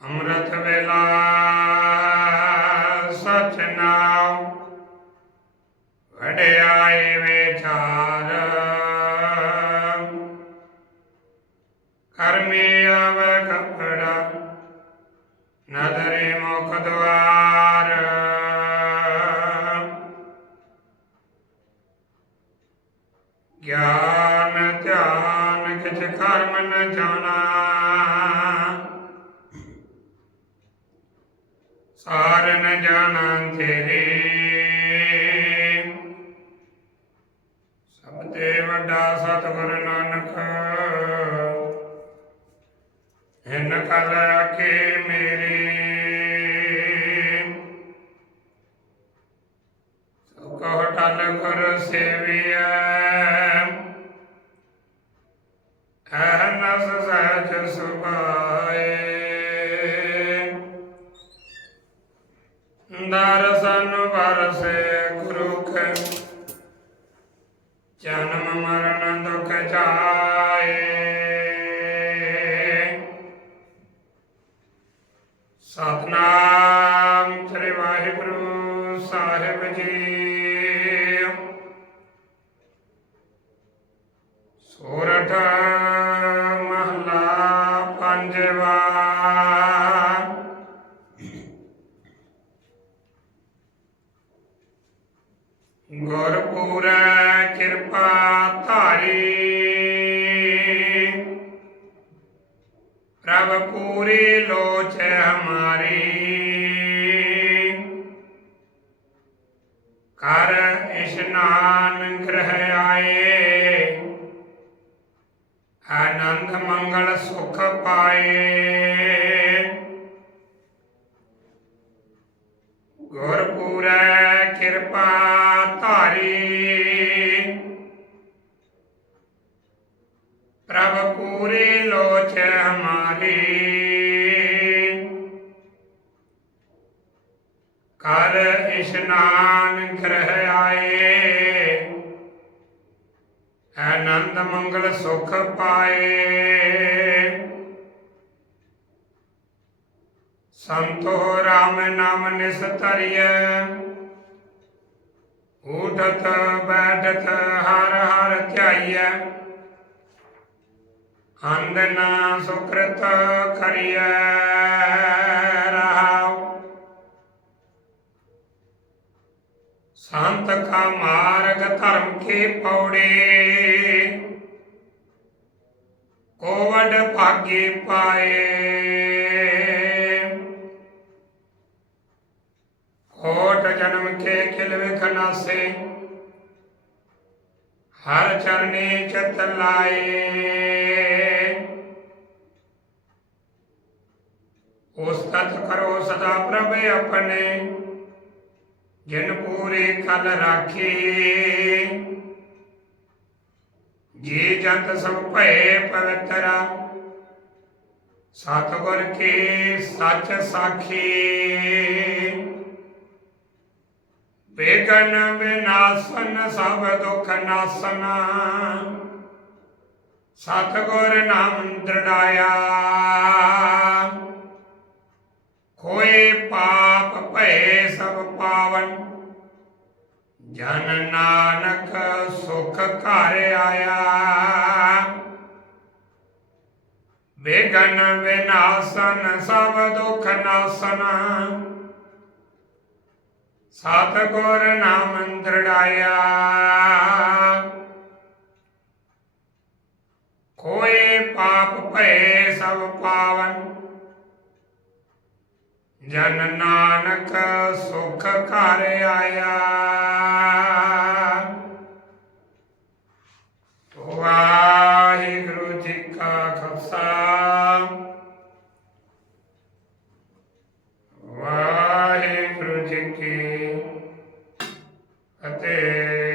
ਅੰਮ੍ਰਿਤ ਵੇਲਾ, ਸਚ ਨਾਮ ਵਡਿਆਈ ਵਿਚਾਰ ਕਰਮੇ ਆਵ ਕਪੜਾ ਨਦਰੇ ਮੁਖ ਦਵਾਰ। ਗਿਆਨ ਧਿਆਨ, ਕਿਛ ਕਰਮ ਨ ਜਾਣਾ। ਸਾਰ ਨ ਜਾਣਾ ਤੇਰੇ। ਸਭ ਤੇ ਵੱਡਾ ਸਤਿਗੁਰ ਨਾਨਕ ਹਿਨ ਕਲ ਆਖੇ ਮੇਰੀ। ਦਰਸ਼ਨ ਵਰਸੇ ਗੁਰੂ ਕੇ। ਜਨਮ ਮਰਨ ਦੁਖ ਜਾਏ। ਸਤਨਾਮ ਸ੍ਰੀ ਵਾਹਿਗੁਰੂ ਸਾਹਿਬ ਜੀ। ਸੋਰਠ ਮਹਲਾ ਪੰਜਵਾ। ਗੁਰਪੂਰੈ ਕਿਰਪਾ ਧਾਰੀ। ਪ੍ਰਭ ਪੂਰੀ ਲੋਚ ਹਮਾਰੀ। ਕਰ ਇਸ਼ਨਾਨ ਗ੍ਰਹਿ ਆਏ। ਆਨੰਦ ਮੰਗਲ ਸੁਖ ਪਾਏ। ਗੁਰਪੂਰੈ ਕਿਰਪਾ ਹਮਾਰੀ ਕਰ ਇਸ਼ਨਾਨ ਗ੍ਰਹਿ ਆਏ ਆਨੰਦ ਮੰਗਲ ਸੁਖ ਪਾਏ ਸੰਤੋ ਰਾਮ ਨਾਮ ਨਿਸਤਰੀਐ ਉਠਤ ਬੈਠਤ ਹਰ ਹਰ ਧਿਆਈਐ ਅੰਦਨਾ ਸੁਕ੍ਰਿਤ ਕਰੀਐ ਰਹਾਉ। ਸੰਤ ਕਾ ਮਾਰਗ ਧਰਮ ਕੇ ਪੌੜੇ, ਕੋਵਡ ਭਾਗੇ ਪਾਏ। ਕੋਟ ਜਨਮ ਕੇ ਖਿਲ ਵਿਖਨਾਸੇ ਹਰ ਚਰਨੇ ਚਤ ਲਾਏ। ਉਸ ਉਸਤਤ ਕਰੋ ਸਦਾ ਪ੍ਰਭ ਆਪਣੇ, ਜਿਨ ਪੂਰੇ ਕਲ ਰਾਖੇ। ਜੀ ਜੰਤ ਸਭ ਭਏ ਪਵਿੱਤਰਾ, ਸਤਿਗੁਰ ਕੇ ਸੱਚ ਸਾਖੀ। ਬੇਗਨ ਵਿਨਾਸ਼ਨ ਸਭ ਦੁਖ ਨਾਸਨ, ਸਤਿਗੁਰ ਨਾਮ ਦ੍ਰਿੜਾਇਆ। ਜਨ ਨਾਨਕ ਸੁਖ ਘਰ ਆਇਆ। ਬੇਗਨ ਵਿਨਾਸ਼ਨ, ਸਭ ਦੁਖ ਨਾਸਨ। ਸਤਿਗੁਰ ਨਾਮ ਦ੍ਰਿੜਾਇਆ। ਕੋਈ ਪਾਪ ਭਏ ਸਭ ਪਾਵਨ। ਜਨ ਨਾਨਕ ਸੁਖ ਘਰ ਆਇਆ। ਵਾਹਿਗੁਰੂ ਜੀ ਕਾ ਖਾਲਸਾ। ਵਾਹਿਗੁਰੂ ਜੀ ਕੀ ਅਤੇ